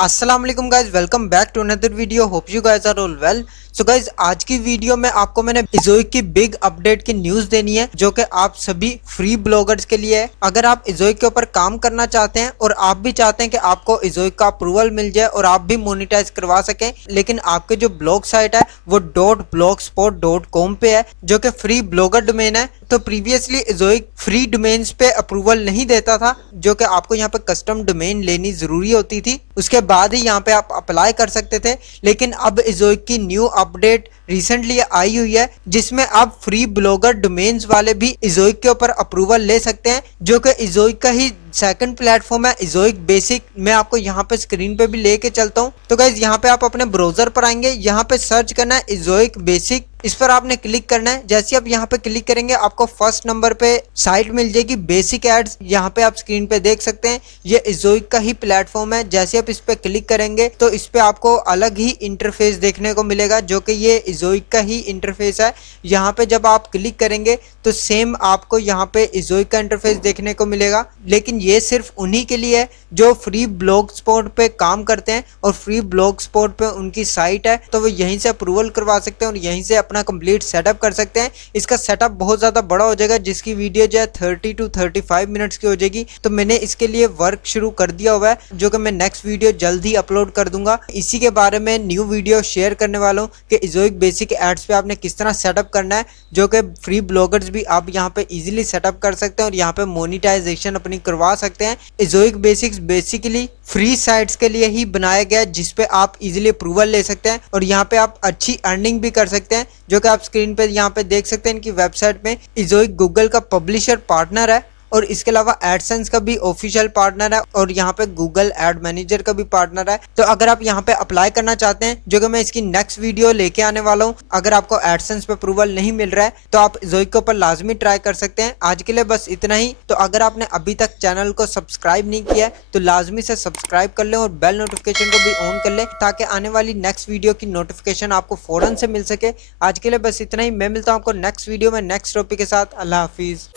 अस्सलाम वालेकुम guys, welcome back to another video. Hope you guys are all well. So guys, आज की video में आपको मैंने इज़ोइक की बिग अपडेट की न्यूज देनी है जो कि आप सभी फ्री ब्लॉगर्स के लिए है। अगर आप इज़ोइक के ऊपर काम करना चाहते हैं और आप भी चाहते हैं कि आपको इज़ोइक का अप्रूवल मिल जाए और आप भी मोनिटाइज करवा सकें, लेकिन आपके जो ब्लॉग साइट है वो .blogspot.com पे है जो कि फ्री ब्लॉगर डोमेन है। तो प्रीवियसली इज़ोइक फ्री डोमेन्स पे अप्रूवल नहीं देता था, जो कि आपको यहाँ पे कस्टम डोमेन लेनी जरूरी होती थी, उसके बाद ही यहाँ पे आप अप्लाई कर सकते थे। लेकिन अब इज़ोइक की न्यू अपडेट रिसेंटली आई हुई है जिसमें आप फ्री ब्लॉगर डोमेन्स वाले भी इज़ोइक के ऊपर अप्रूवल ले सकते हैं, जो कि इज़ोइक का ही सेकंड प्लेटफॉर्म है, इज़ोइक बेसिक। मैं आपको यहाँ पे स्क्रीन पे भी लेके चलता हूँ। तो गाइज, यहाँ पे आप अपने ब्राउजर पर आएंगे, यहाँ पे सर्च करना है इज़ोइक बेसिक, इस पर आपने क्लिक करना है। जैसे आप यहाँ पे क्लिक करेंगे आपको फर्स्ट नंबर पे साइट मिल जाएगी बेसिक एड्स। यहाँ पे आप स्क्रीन पे देख सकते हैं ये इज़ोइक का ही प्लेटफॉर्म है। जैसे आप इस पे क्लिक करेंगे तो इस पे आपको अलग ही इंटरफेस देखने को मिलेगा, जो कि ये इज़ोइक का ही इंटरफेस है। यहाँ पे जब आप क्लिक करेंगे तो सेम आपको यहाँ पे इज़ोइक का इंटरफेस देखने को मिलेगा, लेकिन ये सिर्फ उन्हीं के लिए है जो फ्री ब्लॉग स्पॉट पे काम करते हैं और फ्री ब्लॉग स्पॉट पे उनकी साइट है, तो वो यहीं से अप्रूवल करवा सकते हैं और यहीं से अपना कंप्लीट सेटअप कर सकते हैं। इसका सेटअप बहुत ज़्यादा बड़ा हो जाएगा, जिसकी वीडियो जो है 30 to 35 मिनट्स की हो जाएगी। तो मैंने इसके लिए वर्क शुरू कर दिया हुआ है, जो कि मैं नेक्स्ट वीडियो जल्द ही अपलोड कर दूंगा। इसी के बारे में न्यू वीडियो शेयर करने वाला हूँ कि इज़ोइक बेसिक एड्स पे आपने किस तरह सेटअप करना है, जो कि फ्री ब्लॉगर्स भी आप यहाँ पे इजीली सेटअप कर सकते हैं और यहाँ पे मोनिटाइजेशन अपनी करवा सकते हैं। इज़ोइक बेसिक्स बेसिकली फ्री साइट्स के लिए ही बनाया गया है, जिसपे आप इजीली अप्रूवल ले सकते हैं और यहाँ पे आप अच्छी अर्निंग भी कर सकते हैं, जो कि आप स्क्रीन पे यहाँ पे देख सकते हैं। इनकी वेबसाइट में इज़ोइक गूगल का पब्लिशर पार्टनर है और इसके अलावा एडसेंस का भी ऑफिशियल पार्टनर है और यहाँ पे गूगल एड मैनेजर का भी पार्टनर है। तो अगर आप यहाँ पे अप्लाई करना चाहते हैं, जो कि मैं इसकी नेक्स्ट वीडियो लेके आने वाला हूँ, अगर आपको एडसेंस पे अप्रूवल नहीं मिल रहा है तो आप इज़ोइक के ऊपर लाजमी ट्राई कर सकते हैं। आज के लिए बस इतना ही। तो अगर आपने अभी तक चैनल को सब्सक्राइब नहीं किया है तो लाजमी से सब्सक्राइब कर लें और बेल नोटिफिकेशन को भी ऑन कर लें, ताकि आने वाली नेक्स्ट वीडियो की नोटिफिकेशन आपको फौरन से मिल सके। आज के लिए बस इतना ही। मैं मिलता हूँ आपको नेक्स्ट वीडियो में नेक्स्ट टॉपिक के साथ। अल्लाह हाफिज़।